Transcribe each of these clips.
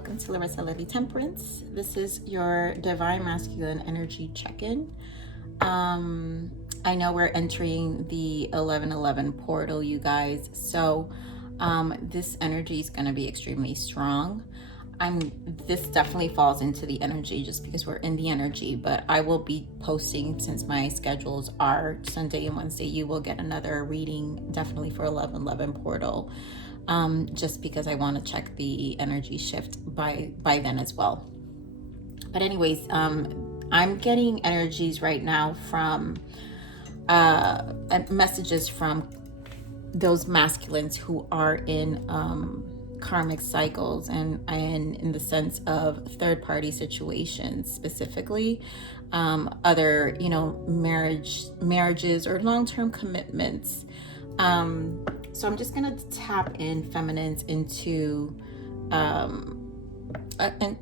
welcome to Larisa Lili Temperance. This is your divine masculine energy check-in. I know we're entering the 11/11 portal, you guys, so this energy is going to be extremely strong. This definitely falls into the energy just because we're in the energy, but I will be posting, since my schedules are Sunday and Wednesday, you will get another reading definitely for 11/11 portal, just because I want to check the energy shift by then as well. But anyways, I'm getting energies right now from messages from those masculines who are in karmic cycles and in the sense of third party situations, specifically other marriages or long-term commitments. So I'm just gonna tap in feminines into and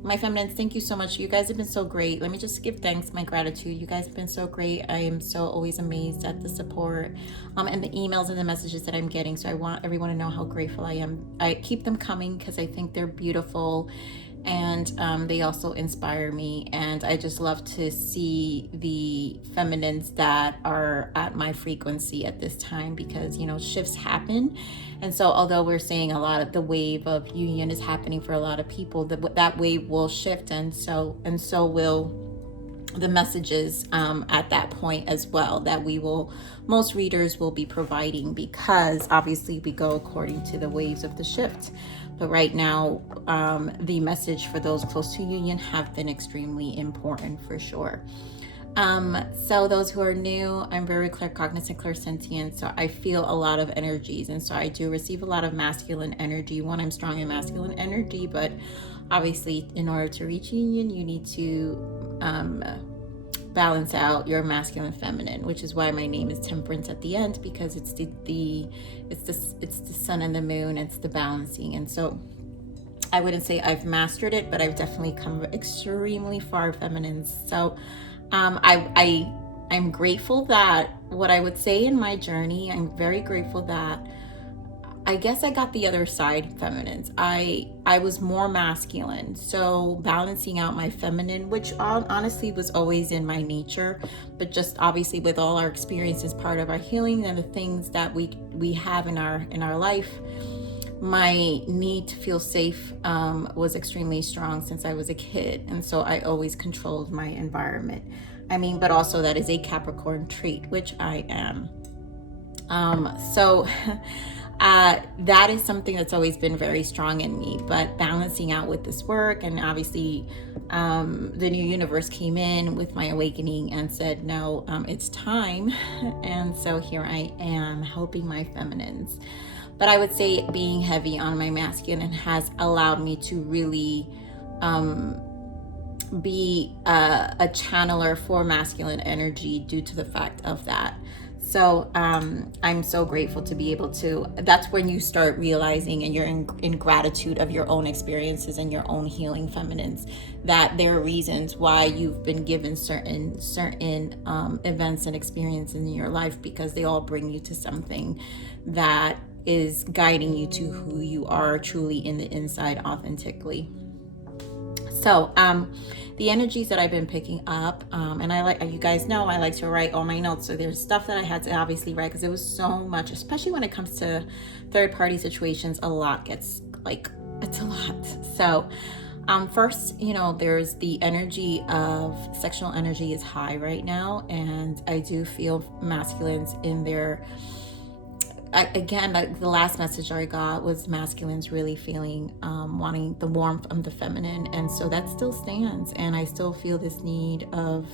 my feminines, thank you so much. You guys have been so great. Let me just give thanks, my gratitude. You guys have been so great. I am so always amazed at the support and the emails and the messages that I'm getting. So I want everyone to know how grateful I am. I keep them coming because I think they're beautiful, and they also inspire me. And I just love to see the feminines that are at my frequency at this time, because shifts happen. And so although we're seeing a lot of the wave of union is happening for a lot of people, that wave will shift, and so will the messages at that point as well, that most readers will be providing, because obviously we go according to the waves of the shift. But right now, the message for those close to union have been extremely important for sure. So those who are new, I'm very claircognizant, clairsentient, so I feel a lot of energies, and so I do receive a lot of masculine energy. I'm strong in masculine energy, but obviously in order to reach union, you need to balance out your masculine feminine, which is why my name is Temperance at the end, because it's the sun and the moon, it's the balancing. And so I wouldn't say I've mastered it, but I've definitely come extremely far, feminines. So I'm grateful that what I would say in my journey, I'm very grateful that I guess I got the other side, feminines. I was more masculine, so balancing out my feminine, which honestly was always in my nature, but just obviously with all our experiences, part of our healing and the things that we have in our life, my need to feel safe was extremely strong since I was a kid, and so I always controlled my environment. But also that is a Capricorn trait, which I am. That is something that's always been very strong in me, but balancing out with this work, and obviously the new universe came in with my awakening and said, no, it's time. And so here I am helping my feminines. But I would say being heavy on my masculine has allowed me to really be a channeler for masculine energy due to the fact of that. So I'm so grateful to be able to, that's when you start realizing, and you're in gratitude of your own experiences and your own healing, feminines, that there are reasons why you've been given certain events and experiences in your life, because they all bring you to something that is guiding you to who you are truly in the inside, authentically. So the energies that I've been picking up, and you guys know I like to write all my notes, so there's stuff that I had to obviously write, because it was so much, especially when it comes to third party situations. A lot gets, it's a lot. So first, there's the energy of sexual energy is high right now, and I do feel masculines in their, again, the last message I got was masculines really feeling wanting the warmth of the feminine, and so that still stands, and I still feel this need of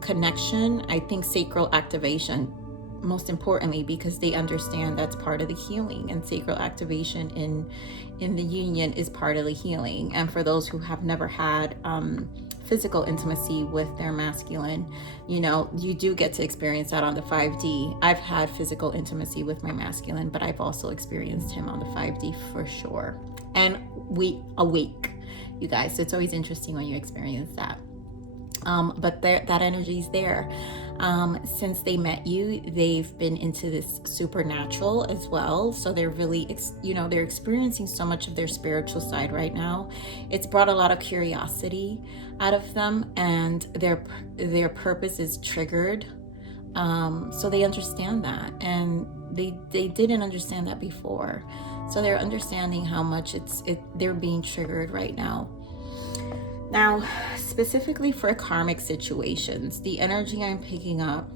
connection. I think sacral activation, most importantly, because they understand that's part of the healing, and sacral activation in the union is part of the healing. And for those who have never had physical intimacy with their masculine, you do get to experience that on the 5D. I've had physical intimacy with my masculine, but I've also experienced him on the 5D for sure. And we awake, you guys. So it's always interesting when you experience that. But that energy is there. Since they met you, they've been into this supernatural as well. So they're really, they're experiencing so much of their spiritual side right now. It's brought a lot of curiosity out of them, and their purpose is triggered. So they understand that, and they didn't understand that before. So they're understanding how much they're being triggered right now. Now, specifically for karmic situations, the energy I'm picking up,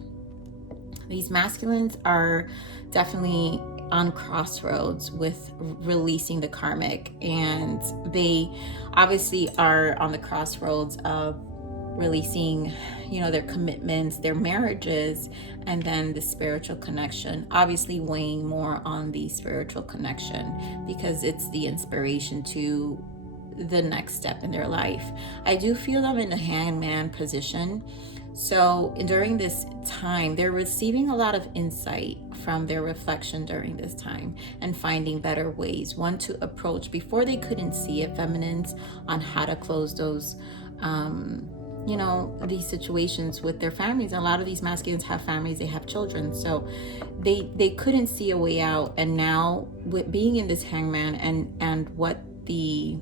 these masculines are definitely on crossroads with releasing the karmic, and they obviously are on the crossroads of releasing, their commitments, their marriages, and then the spiritual connection, obviously weighing more on the spiritual connection because it's the inspiration to the next step in their life. I do feel them in the hangman position. So during this time, they're receiving a lot of insight from their reflection during this time and finding better ways, one to approach before they couldn't see it, feminines, on how to close those these situations with their families. A lot of these masculines have families, they have children, so they couldn't see a way out. And now with being in this hangman and what the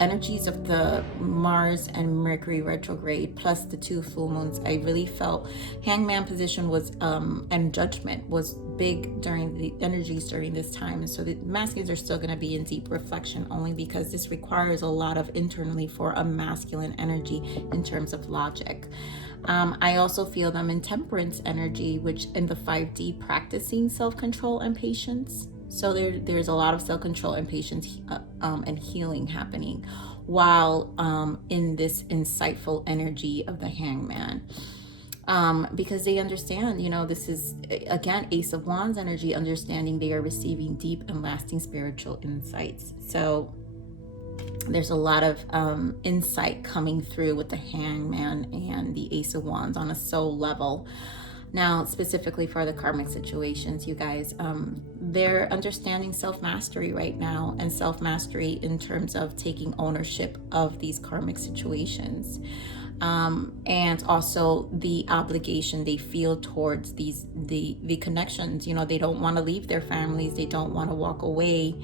energies of the Mars and Mercury retrograde plus the 2 full moons, I really felt hangman position was and judgment was big during the energies during this time. And so the masculines are still going to be in deep reflection, only because this requires a lot of internally for a masculine energy in terms of logic. I also feel them in temperance energy, which in the 5D practicing self-control and patience. So there's a lot of self-control and patience and healing happening while in this insightful energy of the hangman. Because they understand, this is, again, Ace of Wands energy, understanding they are receiving deep and lasting spiritual insights. So there's a lot of insight coming through with the hangman and the Ace of Wands on a soul level. Now, specifically for the karmic situations, you guys, they're understanding self-mastery right now, and self-mastery in terms of taking ownership of these karmic situations. And also the obligation they feel towards the connections. They don't want to leave their families. They don't want to walk away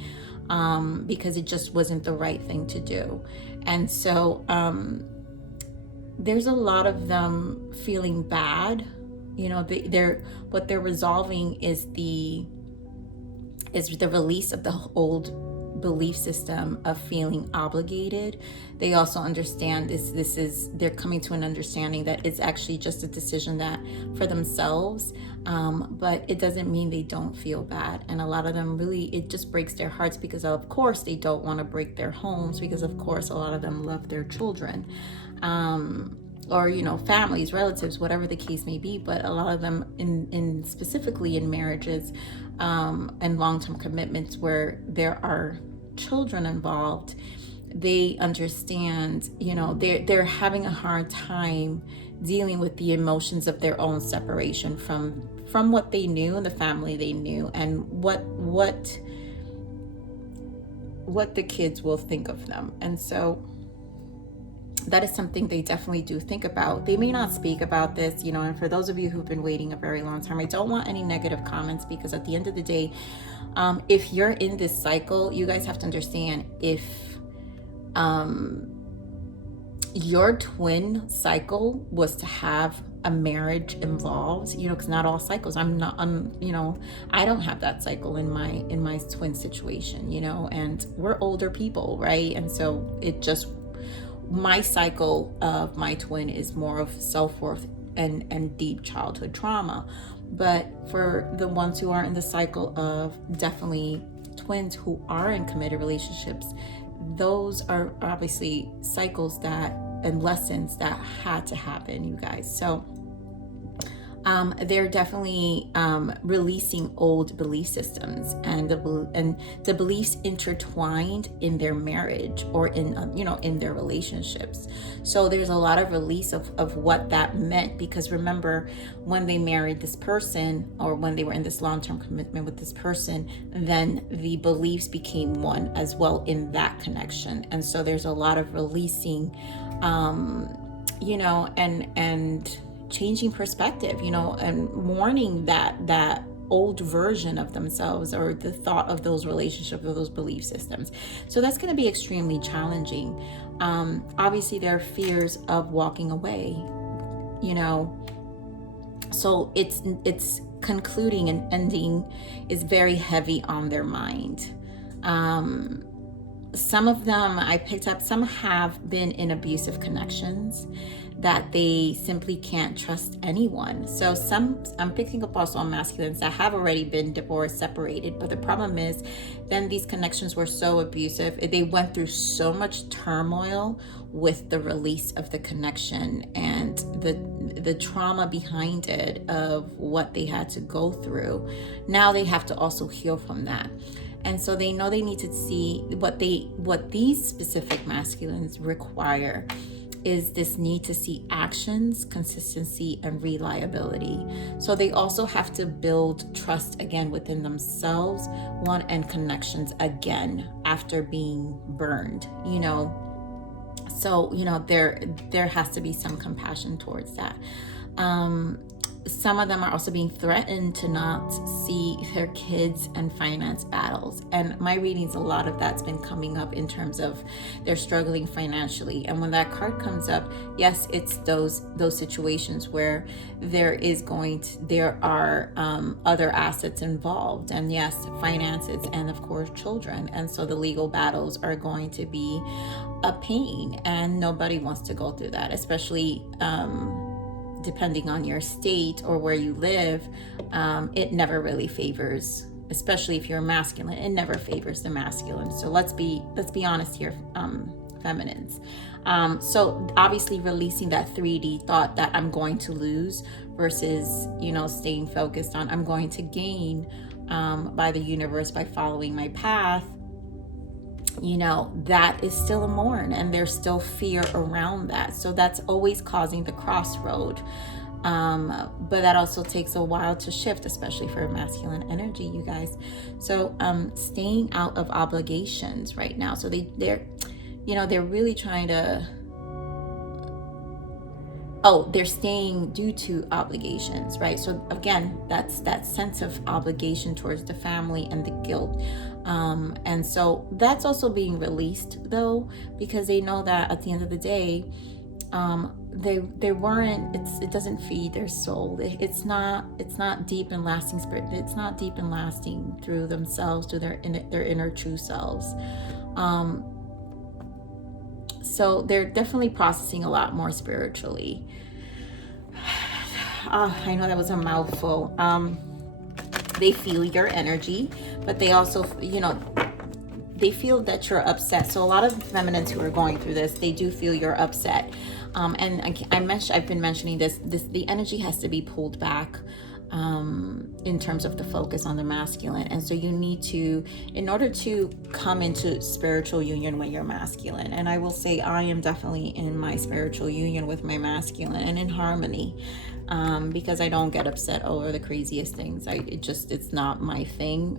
because it just wasn't the right thing to do. And so there's a lot of them feeling bad. What they're resolving is the release of the old belief system of feeling obligated. They also understand they're coming to an understanding that it's actually just a decision that for themselves, but it doesn't mean they don't feel bad. And a lot of them really, it just breaks their hearts because of course they don't want to break their homes, because of course a lot of them love their children. Or families, relatives, whatever the case may be. But a lot of them in specifically in marriages and long-term commitments where there are children involved, they understand, they're having a hard time dealing with the emotions of their own separation from what they knew and the family they knew, and what the kids will think of them. And so that is something they definitely do think about. They may not speak about this, and for those of you who've been waiting a very long time, I don't want any negative comments, because at the end of the day, if you're in this cycle, you guys have to understand, if your twin cycle was to have a marriage involved, because not all cycles, I don't have that cycle in my twin situation, and we're older people, right? And so my cycle of my twin is more of self-worth and deep childhood trauma. But for the ones who are in the cycle of definitely twins who are in committed relationships, those are obviously cycles and lessons that had to happen, you guys. So they're definitely releasing old belief systems and the beliefs intertwined in their marriage or in their relationships. So there's a lot of release of what that meant, because remember, when they married this person or when they were in this long-term commitment with this person, then the beliefs became one as well in that connection. And so there's a lot of releasing you know, and changing perspective, you know, and mourning that old version of themselves, or the thought of those relationships or those belief systems. So that's going to be extremely challenging. Obviously there are fears of walking away, you know, so it's concluding and ending is very heavy on their mind. Some of them I picked up, some have been in abusive connections that they simply can't trust anyone. So some, I'm picking up also on masculines that have already been divorced, separated, but the problem is then these connections were so abusive, they went through so much turmoil with the release of the connection and the trauma behind it of what they had to go through. Now they have to also heal from that. And so they know they need to see what these specific masculines require is this need to see actions, consistency, and reliability. So they also have to build trust again within themselves, one, and connections again after being burned, you know. So, you know, there has to be some compassion towards that. Some of them are also being threatened to not see their kids and finance battles. And my readings, a lot of that's been coming up in terms of they're struggling financially. And when that card comes up, yes, it's those situations where there are other assets involved. And yes, finances and of course children. And so the legal battles are going to be a pain, and nobody wants to go through that, especially depending on your state or where you live. It never really favors, especially if you're a masculine, it never favors the masculine. So let's be honest here, feminines. So obviously releasing that 3D thought that I'm going to lose versus, you know, staying focused on I'm going to gain by the universe by following my path. You know, that is still a mourn, and there's still fear around that. So that's always causing the crossroad. But that also takes a while to shift, especially for masculine energy, you guys. So staying out of obligations right now. So they're really trying to, they're staying due to obligations, right? So again, that's that sense of obligation towards the family and the guilt. And so that's also being released though, because they know that at the end of the day, it doesn't feed their soul. It's not deep and lasting spirit. It's not deep and lasting through themselves, through their inner true selves. So they're definitely processing a lot more spiritually. I know that was a mouthful. They feel your energy, but they also, you know, they feel that you're upset. So a lot of feminines who are going through this, they do feel you're upset. And I've been mentioning this, the energy has to be pulled back in terms of the focus on the masculine. And so you need to, in order to come into spiritual union with your masculine, and I will say I am definitely in my spiritual union with my masculine and in harmony, because I don't get upset over the craziest things. It's not my thing,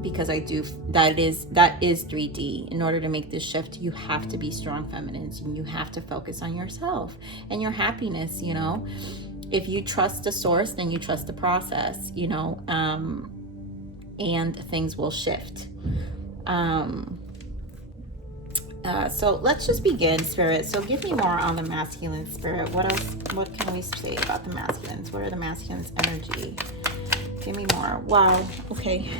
because that is 3D. In order to make this shift, you have to be strong feminines, and you have to focus on yourself and your happiness, you know. If you trust the source, then you trust the process, you know, and things will shift. So let's just begin, Spirit. So give me more on the masculine, Spirit. What else? What can we say about the masculines? What are the masculines' energy? Give me more. Wow. Okay.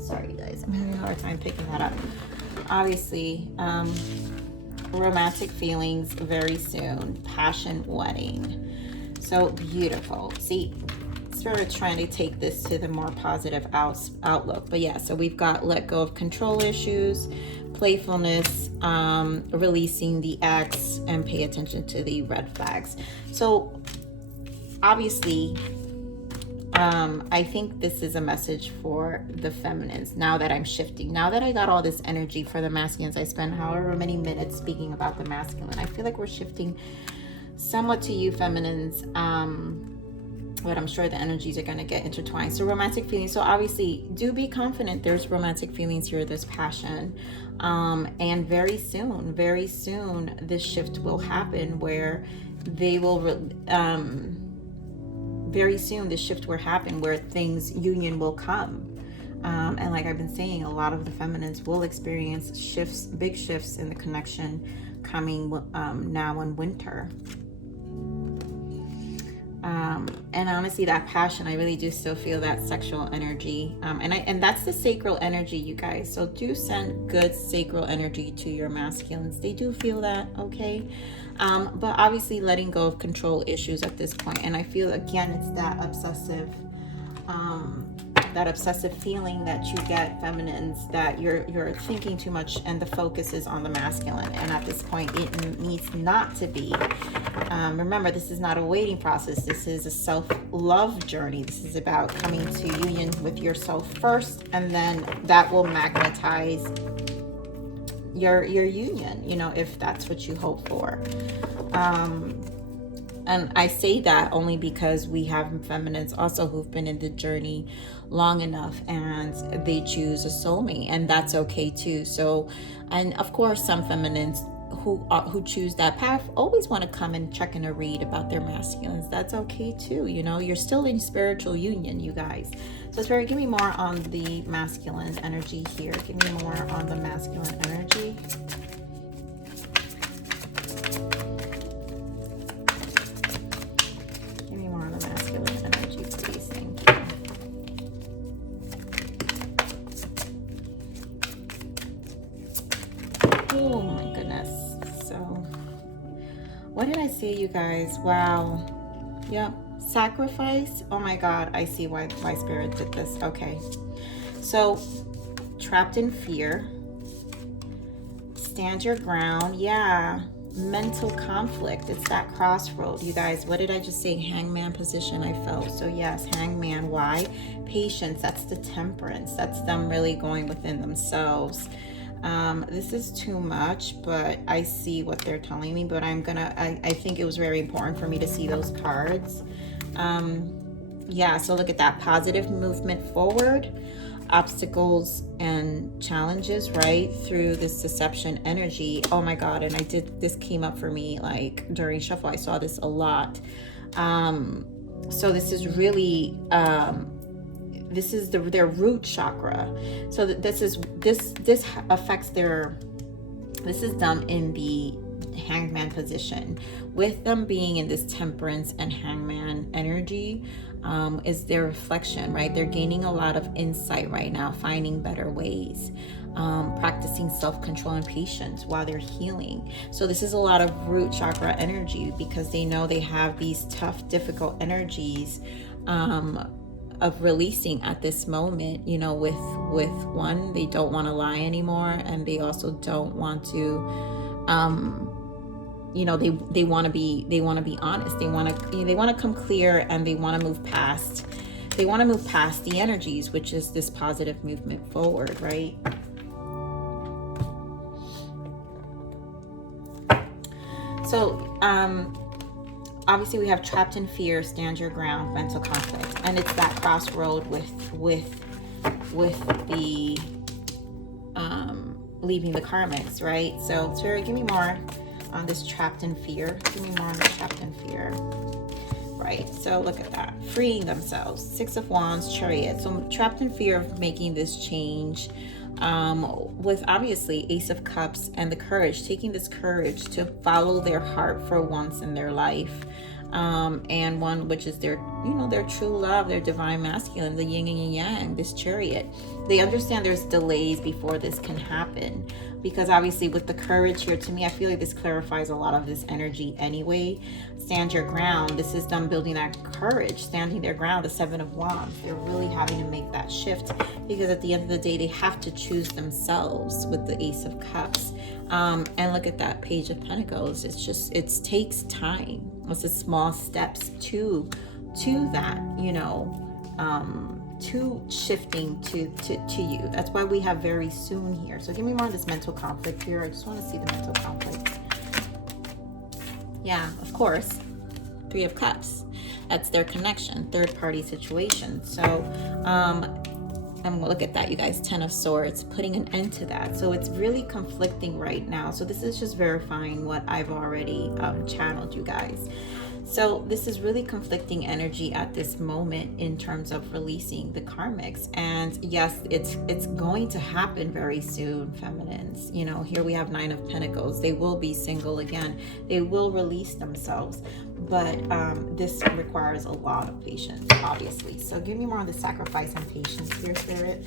Sorry, guys. I'm having a hard time picking that up. Obviously, romantic feelings very soon. Passion, wedding. So beautiful. See, Spirit's trying to take this to the more positive outlook. But yeah, so we've got let go of control issues, playfulness, releasing the ex, and pay attention to the red flags. So obviously, I think this is a message for the feminines. Now that I'm shifting, now that I got all this energy for the masculines, I spent however many minutes speaking about the masculine. I feel like we're shifting somewhat to you feminines. but I'm sure the energies are going to get intertwined. So romantic feelings. So obviously, do be confident. There's romantic feelings here. There's passion. And very soon, this shift will happen where they will, very soon, this shift will happen where union will come. And like I've been saying, a lot of the feminines will experience shifts, big shifts in the connection coming now in winter. And honestly, that passion, I really do still feel that sexual energy. And that's the sacral energy, you guys. So do send good sacral energy to your masculines. They do feel that, okay? But obviously letting go of control issues at this point. And I feel, again, it's that obsessive feeling that you get, feminines, that you're thinking too much and the focus is on the masculine. And at this point, it needs not to be. Remember, this is not a waiting process. This is a self-love journey. This is about coming to union with yourself first, and then that will magnetize your union, you know, if that's what you hope for. And I say that only because we have feminines also who've been in the journey long enough and they choose a soulmate, and that's okay too. So, and of course, some feminines who choose that path always want to come and check in a read about their masculines. That's okay too. You know, you're still in spiritual union, you guys. So Spirit, give me more on the masculine energy here. Give me more on the masculine energy. Give me more on the masculine energy, please. Thank you. Oh my goodness. So what did I say, you guys? Wow. Yep. Sacrifice. Oh my God. I see why Spirit did this. Okay. So trapped in fear. Stand your ground. Yeah. Mental conflict. It's that crossroad, you guys. What did I just say? Hangman position I felt. So yes, hangman. Why? Patience. That's the temperance. That's them really going within themselves. This is too much, but I see what they're telling me, but I think it was very important for me to see those cards. Yeah, so look at that positive movement forward, obstacles and challenges, right? Through this deception energy. Oh my God. And this came up for me like during shuffle. I saw this a lot. So this is really, this is their root chakra. So this affects this is them in the hangman position. With them being in this temperance and hangman energy, is their reflection, right? They're gaining a lot of insight right now, finding better ways, practicing self-control and patience while they're healing. So this is a lot of root chakra energy because they know they have these tough, difficult energies, of releasing at this moment, you know, with one, they don't want to lie anymore, and they also don't want to, you know, they want to be honest. They want to come clear, and they want to move past the energies, which is this positive movement forward, right? So, obviously we have trapped in fear, stand your ground, mental conflict, and it's that crossroad with the leaving the karmics, right? So Spirit, give me more on this trapped in fear. Give me more on this trapped in fear. Right, so look at that. Freeing themselves. 6 of Wands, Chariot. So trapped in fear of making this change. With obviously Ace of Cups and the courage, taking this courage to follow their heart for once in their life, and one which is their, you know, their true love, their divine masculine, the yin and yang, this Chariot. They understand there's delays before this can happen, because obviously with the courage here, to me, I feel like this clarifies a lot of this energy anyway. Stand your ground. This is them building that courage, standing their ground. The 7 of Wands, they're really having to make that shift, because at the end of the day, they have to choose themselves with the Ace of Cups. And look at that Page of Pentacles. It's just, it takes time. It's the small steps to that, you know, to shifting to you. That's why we have very soon here. So give me more of this mental conflict here. I just want to see the mental conflict. Yeah, of course. 3 of Cups. That's their connection, third party situation. So and we'll look at that, you guys. 10 of Swords, putting an end to that. So it's really conflicting right now. So this is just verifying what I've already channeled, you guys. So this is really conflicting energy at this moment in terms of releasing the karmics. And yes, it's going to happen very soon, feminines. You know, here we have 9 of Pentacles. They will be single again. They will release themselves. But this requires a lot of patience, obviously. So give me more on the sacrifice and patience here, Spirit.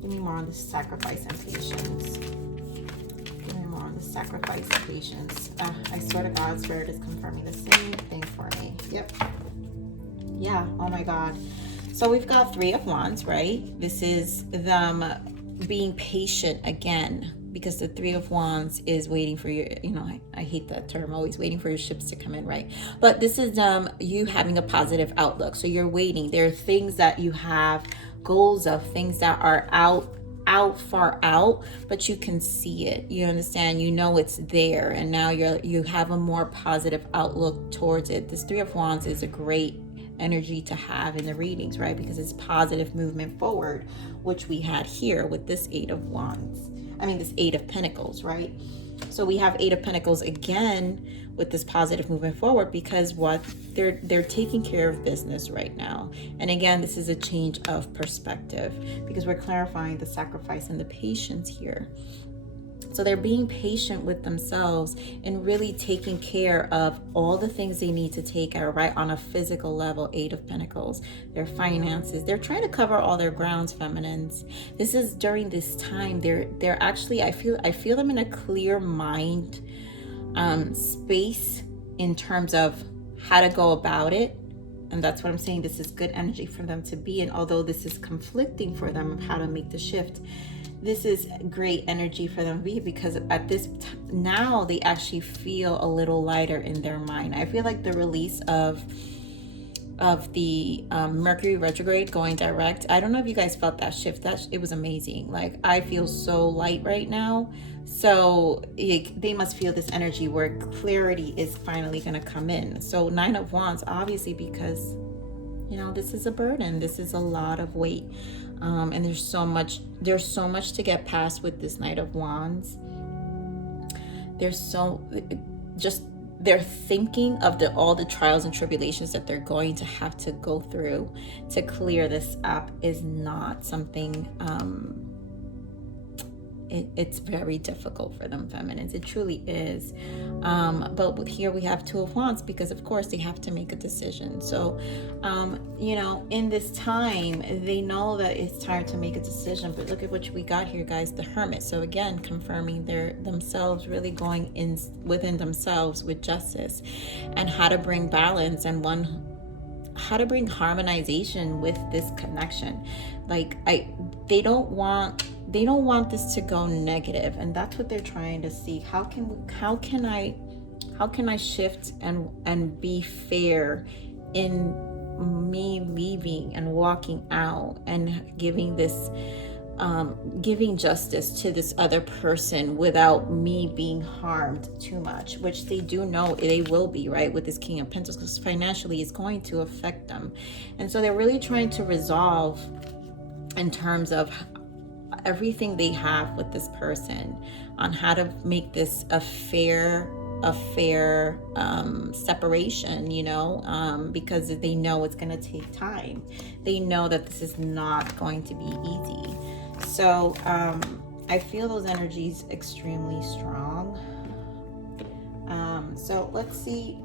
Give me more on the sacrifice and patience. Give me more on the sacrifice and patience. I swear to God, Spirit is confirming the same thing for me. Yep. Yeah, oh my God. So we've got 3 of Wands, right? This is them being patient again, because the 3 of Wands is waiting for your, you know, I hate that term, always waiting for your ships to come in, right? But this is you having a positive outlook. So you're waiting. There are things that you have goals of, things that are far out, but you can see it. You understand? You know it's there, and now you have a more positive outlook towards it. This 3 of Wands is a great energy to have in the readings, right? Because it's positive movement forward, which we had here with this 8 of Wands. I mean, this 8 of Pentacles, right? So we have 8 of Pentacles again with this positive movement forward, because what they're taking care of business right now. And again, this is a change of perspective, because we're clarifying the sacrifice and the patience here. So they're being patient with themselves and really taking care of all the things they need to take care of, right? On a physical level, 8 of Pentacles, their finances. They're trying to cover all their grounds, feminines. This is during this time. They're actually, I feel them in a clear mind space in terms of how to go about it. And that's what I'm saying. This is good energy for them to be in, although this is conflicting for them of how to make the shift. This is great energy for them to be, because at this now they actually feel a little lighter in their mind. I feel like the release of the Mercury retrograde going direct, I don't know if you guys felt that shift. It was amazing. Like, I feel so light right now. So they must feel this energy where clarity is finally going to come in. So 9 of Wands, obviously, because, you know, this is a burden. This is a lot of weight. And there's so much to get past with this Knight of Wands. They're thinking of all the trials and tribulations that they're going to have to go through to clear this up is not something, it's very difficult for them, feminines. It truly is. But here we have 2 of Wands, because of course they have to make a decision. So, you know, in this time, they know that it's time to make a decision. But look at what we got here, guys, the Hermit. So again, confirming themselves really going in within themselves with justice and how to bring balance and how to bring harmonization with this connection. Like, they don't want this to go negative, and that's what they're trying to see. How can I shift and be fair in me leaving and walking out and giving justice to this other person without me being harmed too much, which they do know they will be, right, with this King of Pentacles, because financially it's going to affect them. And so they're really trying to resolve in terms of everything they have with this person on how to make this a fair separation, you know, because they know it's going to take time. They know that this is not going to be easy. So I feel those energies extremely strong. So let's see.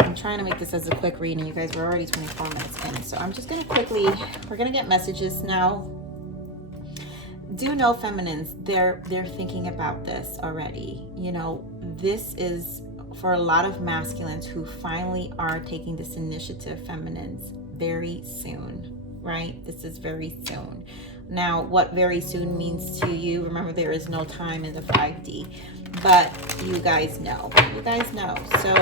I'm trying to make this as a quick reading. You guys, we're already 24 minutes in. So I'm just going to quickly, we're going to get messages now. Do know, feminines, they're thinking about this already. You know, this is for a lot of masculines who finally are taking this initiative, feminines, very soon, right? This is very soon. Now, what very soon means to you, remember, there is no time in the 5D, but you guys know. So,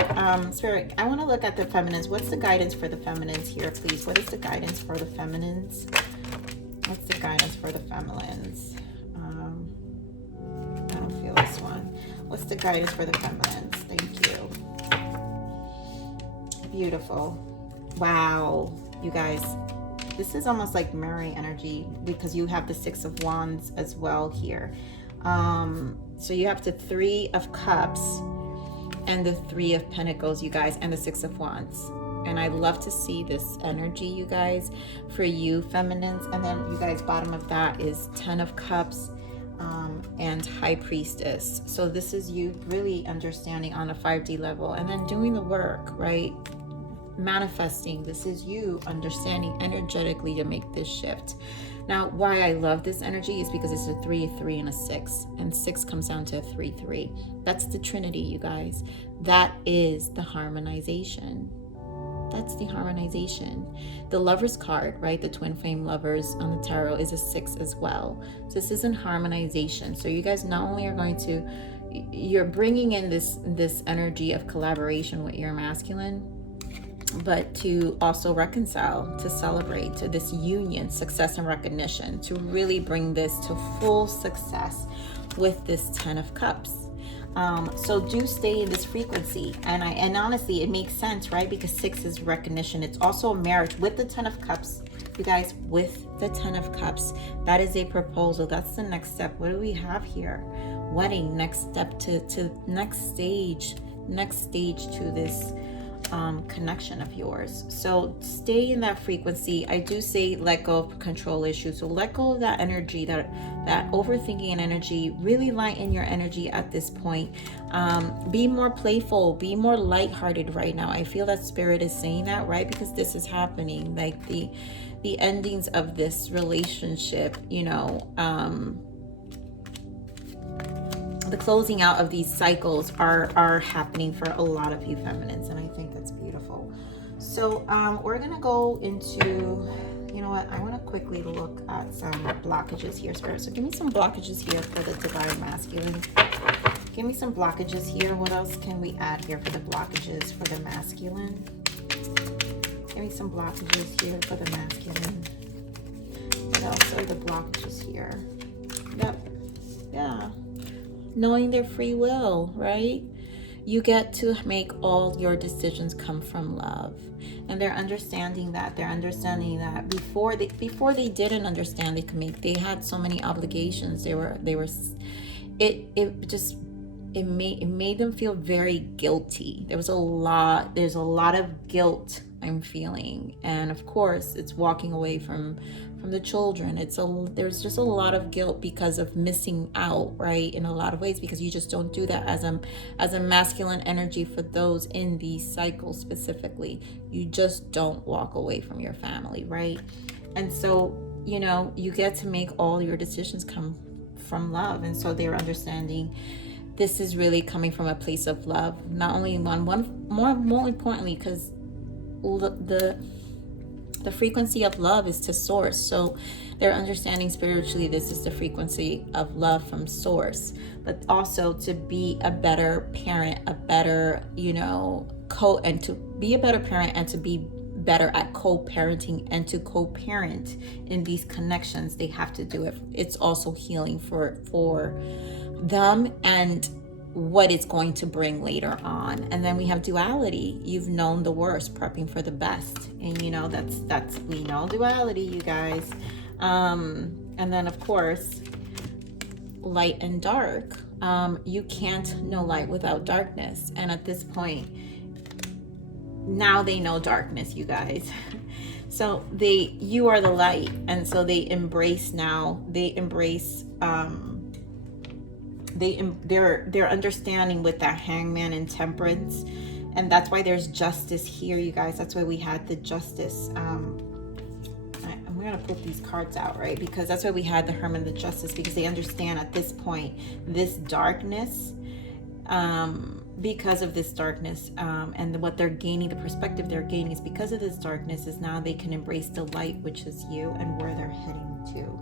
Spirit, I want to look at the feminines. What's the guidance for the feminines here, please? What is the guidance for the feminines? What's the guidance for the feminines? I don't feel this one. What's the guidance for the feminines? Thank you. Beautiful. Wow, you guys, this is almost like mirroring energy because you have the Six of Wands as well here. So you have the Three of Cups and the Three of Pentacles, you guys, and the Six of Wands. And I love to see this energy, you guys, for you feminines. And then you guys, bottom of that is Ten of Cups and High Priestess. So this is you really understanding on a 5D level and then doing the work, right? Manifesting. This is you understanding energetically to make this shift. Now, why I love this energy is because it's a 3-3 and a 6, and 6 comes down to a 3-3. That's the Trinity, you guys. That is the harmonization. That's the harmonization. The Lovers card, right? The twin flame lovers on the tarot is a 6 as well. So this is in harmonization. So you guys not only are going to, you're bringing in this energy of collaboration with your masculine, but to also reconcile, to celebrate, to this union, success and recognition, to really bring this to full success with this 10 of Cups. So do stay in this frequency, and honestly, it makes sense, right? Because 6 is recognition. It's also a marriage with the 10 of Cups, you guys. With the 10 of Cups, that is a proposal. That's the next step. What do we have here? Wedding. Next step to next stage to this connection of yours. So stay in that frequency. I do say let go of control issues. So let go of that energy, that overthinking energy. Really lighten your energy at this point. Be more playful, be more lighthearted right now. I feel that Spirit is saying that, right? Because this is happening, like the endings of this relationship, you know, the closing out of these cycles are happening for a lot of you feminines, and I think that's beautiful. So we're gonna go into, you know what, I want to quickly look at some blockages here, Spirit. So give me some blockages here for the divine masculine. Give me some blockages here. What else can we add here for the blockages for the masculine? Give me some blockages here for the masculine. What else are the blockages here? Yep. Yeah. Knowing their free will, right? You get to make all your decisions come from love, and they're understanding that. Before they didn't understand they had so many obligations. It made them feel very guilty. There's a lot of guilt I'm feeling, and of course it's walking away from the children. There's just a lot of guilt because of missing out, right? In a lot of ways, because you just don't do that as a masculine energy. For those in these cycles specifically, you just don't walk away from your family, right? And so, you know, you get to make all your decisions come from love, and so they're understanding this is really coming from a place of love. Not only more importantly, because the frequency of love is to source. So they're understanding spiritually this is the frequency of love from source, but also to be a better parent, a better, you know, and to be a better parent and to be better at co-parenting and to co-parent in these connections. They have to do it. It's also healing for them and what it's going to bring later on. And then we have duality. You've known the worst, prepping for the best. And you know, that's we know duality, you guys. And then of course, light and dark. You can't know light without darkness. And at this point, now they know darkness, you guys. So you are the light. And so they embrace they're understanding with that Hangman and Temperance, and that's why there's justice here, you guys. That's why we had the justice. I'm gonna put these cards out, right? Because that's why we had the Hermit and the Justice, because they understand at this point this darkness, because of this darkness, and what they're gaining, the perspective they're gaining is because of this darkness, is now they can embrace the light, which is you, and where they're heading to.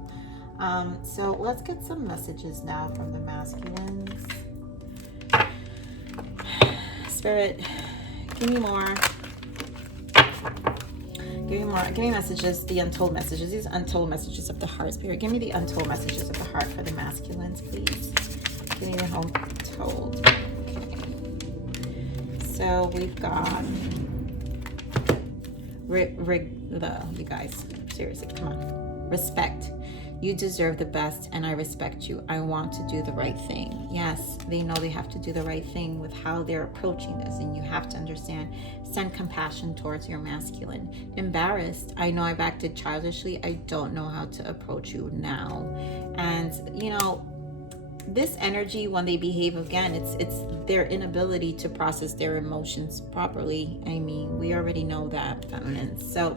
So let's get some messages now from the masculines. Spirit, give me more. Give me messages, the untold messages. These untold messages of the heart. Spirit, give me the untold messages of the heart for the masculines, please. Give me the untold. Okay. So we've got You guys, seriously, come on. Respect. You deserve the best, and I respect you. I want to do the right thing. Yes, they know they have to do the right thing with how they're approaching this, and you have to understand, send compassion towards your masculine. Embarrassed. I know I've acted childishly. I don't know how to approach you now. And, you know, this energy, when they behave again, it's their inability to process their emotions properly. I mean, we already know that, feminine. So,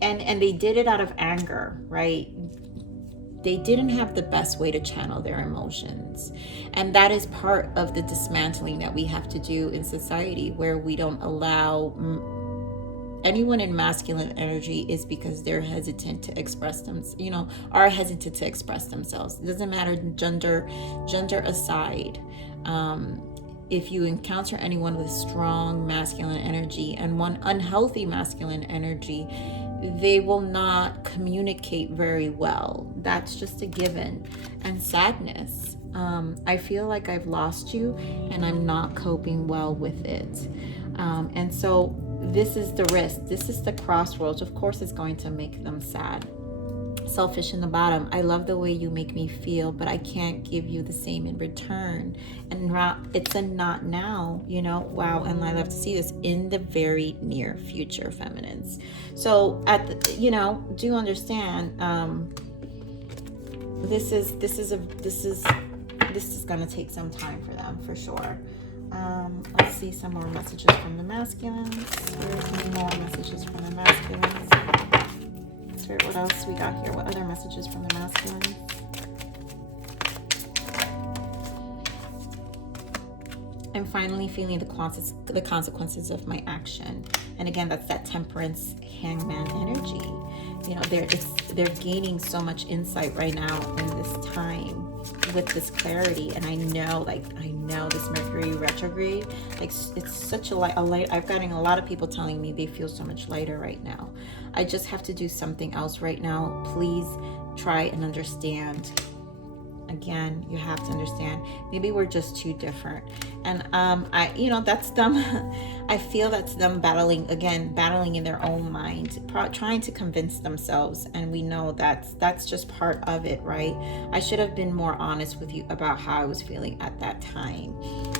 and they did it out of anger, right? They didn't have the best way to channel their emotions. And that is part of the dismantling that we have to do in society, where we don't allow anyone in masculine energy is because they're hesitant to express them, you know, are hesitant to express themselves. It doesn't matter gender aside. If you encounter anyone with strong masculine energy and one unhealthy masculine energy, they will not communicate very well. That's just a given. And sadness. I feel like I've lost you and I'm not coping well with it. And so this is the risk. This is the crossroads. Of course, it's going to make them sad. Selfish in the bottom. I love the way you make me feel, but I can't give you the same in return. And it's a not now, you know. Wow. And I love to see this in the very near future, feminines. So you know, do understand, this is going to take some time for them, for sure. Let's see some more messages from the masculines. Here's more messages from the masculines. Spirit, what else we got here? What other messages from the masculines? I'm finally feeling the consequences of my action. And again, that's that Temperance Hangman energy. You know, they're gaining so much insight right now in this time with this clarity. And I know this Mercury retrograde, like, it's such a light. I've gotten a lot of people telling me they feel so much lighter right now. I just have to do something else right now. Please try and understand. Again, you have to understand, maybe we're just too different. And that's them. I feel that's them battling in their own mind, trying to convince themselves. And we know that's just part of it, right? I should have been more honest with you about how I was feeling at that time.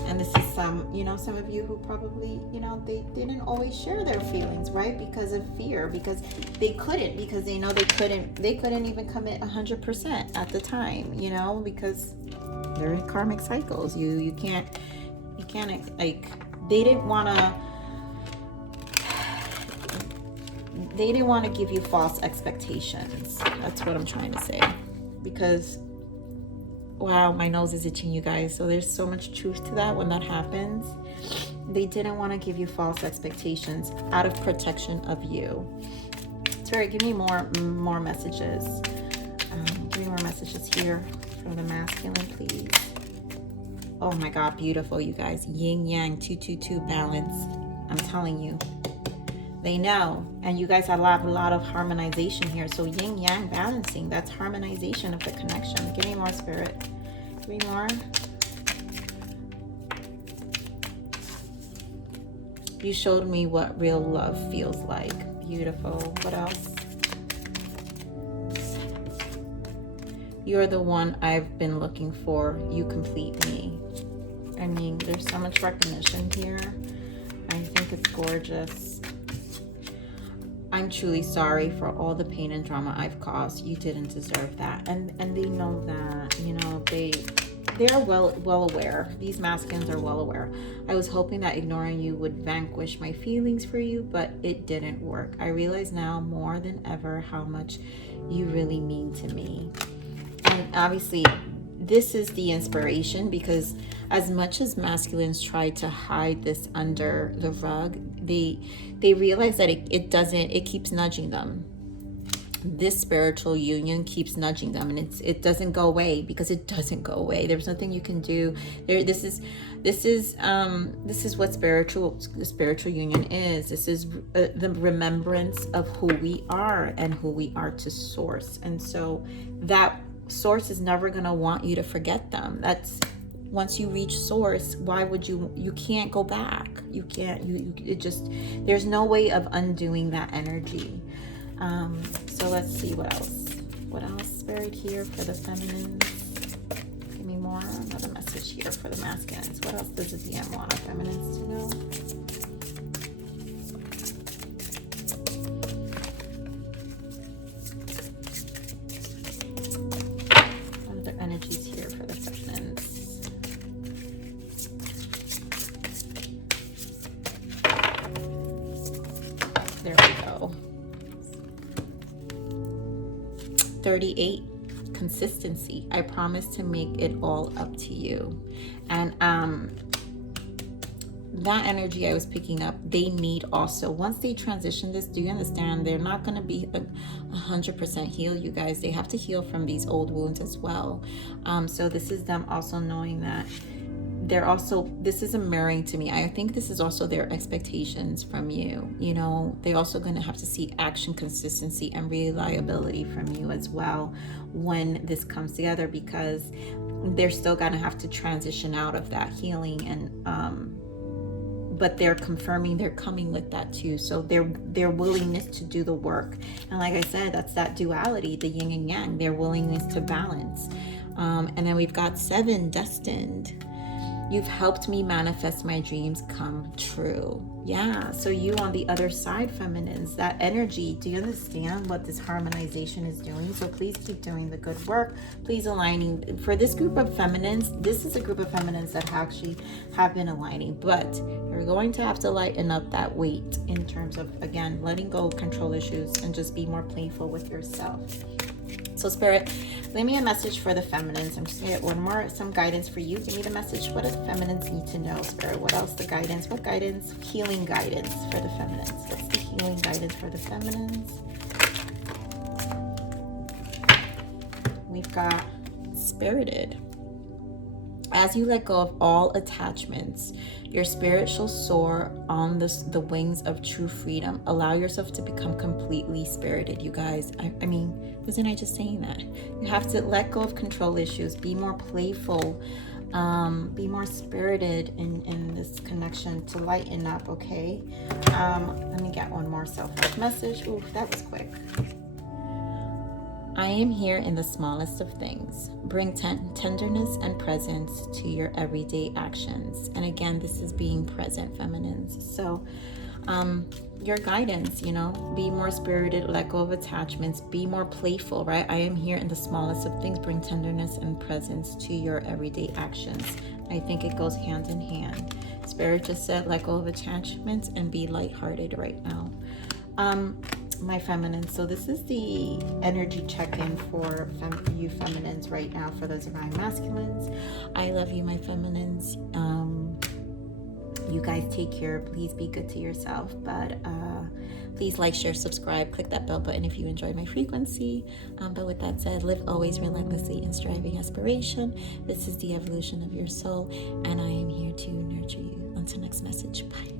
And this is some of you who probably, they didn't always share their feelings, right? Because of fear, because they couldn't they couldn't even commit 100% at the time, because they're in karmic cycles. You can't like, they didn't want to give you false expectations. That's what I'm trying to say. Because, wow, my nose is itching, you guys. So there's so much truth to that when that happens. They didn't want to give you false expectations out of protection of you. Spirit, give me more messages. Give me more messages here from the masculine, please. Oh my God, beautiful, you guys. Yin Yang 222 balance. I'm telling you, they know. And you guys have a lot of harmonization here. So Yin Yang balancing, that's harmonization of the connection. Give me more, Spirit. Give me more. You showed me what real love feels like. Beautiful. What else? You're the one I've been looking for. You complete me. I mean, there's so much recognition here. I think it's gorgeous. I'm truly sorry for all the pain and drama I've caused. You didn't deserve that. And they know that, they're well aware. These masculines are well aware. I was hoping that ignoring you would vanquish my feelings for you, but it didn't work. I realize now more than ever how much you really mean to me. And obviously, this is the inspiration, because as much as masculines try to hide this under the rug, they realize that it keeps nudging them. This spiritual union keeps nudging them, and it doesn't go away, because it doesn't go away. There's nothing you can do. This is what the spiritual union is. This is the remembrance of who we are and who we are to source. And so that source is never going to want you to forget them. Once you reach source, why would you can't go back. You can't, it just, there's no way of undoing that energy. So let's see what else Spirit here for the feminines. Give me more, another message here for the masculines. What else does the DM want our feminines to know? What other energies here for the feminines? There we go. 38, consistency. I promise to make it all up to you. And that energy I was picking up, they need also, once they transition this, do you understand, they're not going to be 100% healed, you guys. They have to heal from these old wounds as well. So this is them also knowing that they're also, this is a mirroring to me. I think this is also their expectations from you. You know, they're also going to have to see action, consistency, and reliability from you as well when this comes together, because they're still going to have to transition out of that healing. And but they're confirming they're coming with that too. So their willingness to do the work. And like I said, that's that duality, the yin and yang, their willingness to balance. And then we've got 7, destined. You've helped me manifest my dreams come true. Yeah, so you on the other side, feminines, that energy, do you understand what this harmonization is doing? So please keep doing the good work. Please aligning. For this group of feminines, this is a group of feminines that actually have been aligning, but you're going to have to lighten up that weight in terms of, again, letting go of control issues and just be more playful with yourself. So Spirit, leave me a message for the feminines. I'm just gonna get one more, some guidance for you. Give me the message. What do the feminines need to know, Spirit? What else? The guidance. What guidance? Healing guidance for the feminines. What's the healing guidance for the feminines? We've got spirited. As you let go of all attachments, your spirit shall soar on the wings of true freedom. Allow yourself to become completely spirited, you guys. I mean, wasn't I just saying that? You have to let go of control issues. Be more playful. Be more spirited in this connection to lighten up, okay? Let me get one more self-help message. Ooh, that was quick. I am here in the smallest of things. Bring tenderness and presence to your everyday actions. And again, this is being present, feminines. So your guidance, you know, be more spirited, let go of attachments, be more playful, right? I am here in the smallest of things. Bring tenderness and presence to your everyday actions. I think it goes hand in hand. Spirit just said, let go of attachments and be lighthearted right now. My feminines, so this is the energy check-in for you feminines right now for those divine masculines. I love you, my feminines. You guys take care. Please be good to yourself, but please like, share, subscribe, click that bell button if you enjoy my frequency. But with that said, live always relentlessly in striving aspiration. This is the evolution of your soul, and I am here to nurture you. Until next message, bye.